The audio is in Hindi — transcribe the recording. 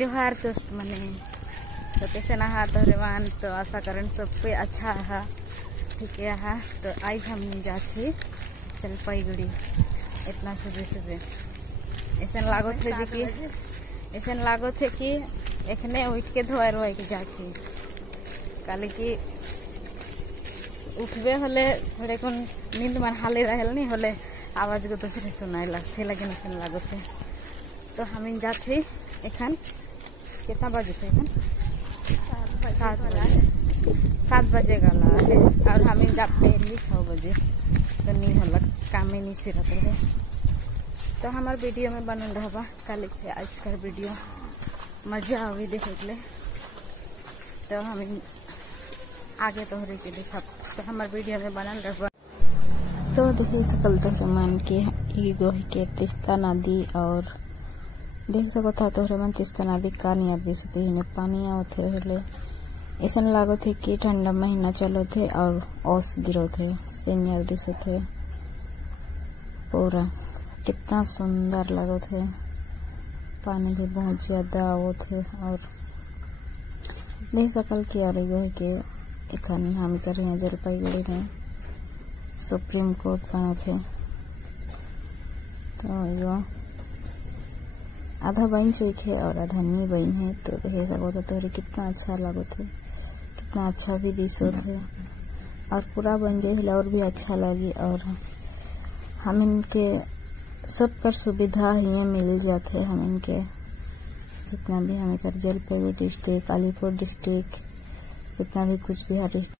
जोहार दोस्त मने तो कैसे नहा तोहरेवान तो आशा करें सब पे अच्छा है ठीक है। तो आज हम जाते जलपाईगुड़ी इतना सुबह सुबह ऐसा लागो थे जी कि ऐसा लागो थे कि एखने उठ के धोए रोए के जाते काले कि उठबे होले थोड़े कौन नींद मन हाले रहल नहीं होले आवाज को दूसरे सुनाए से लगे न लागो थे। तो हम जाते एखन कितना बजे थे एखन 7 बजे गला है और हम जाते 6 बजे तो नहीं होला काम नहीं सिरत रहे। तो हमार वीडियो में बनल रहबा कल के आज कर वीडियो मजा आवी देखे के। तो हम आगे तोहरे के देखा तो हमार वीडियो में बनल रहबा। तो देखे सकल तोहरे मन के के तिस्ता नदी और देख सको था तोहरे मन तिस्ता नदी का नियर दिसते ही पानी आवते होले ऐसा लागो थे कि ठंडा महीना चलो थे और ओस गिरो थे सीनियर दिशे थे पूरा कितना सुंदर लगो थे। पानी भी बहुत ज्यादा आओ थे और देख सकल कि और के एखनी हम कर रहे हैं जलपाईगुड़ी में सुप्रीम कोर्ट बना थे। तो यो आधा बन चुके और आधा नहीं बन है। तो देख सको तो तोहरे कितना अच्छा लगो थे कितना अच्छा भी दिशो थे और पूरा बन जाए और भी अच्छा लगे। और हम इनके सब कर सुविधा ही मिल जाते हम इनके जितना भी हमें कर जलपाईगुड़ी डिस्ट्रिक्ट अलीपुर डिस्ट्रिक्ट जितना भी कुछ बिहार डिस्ट्रिक्ट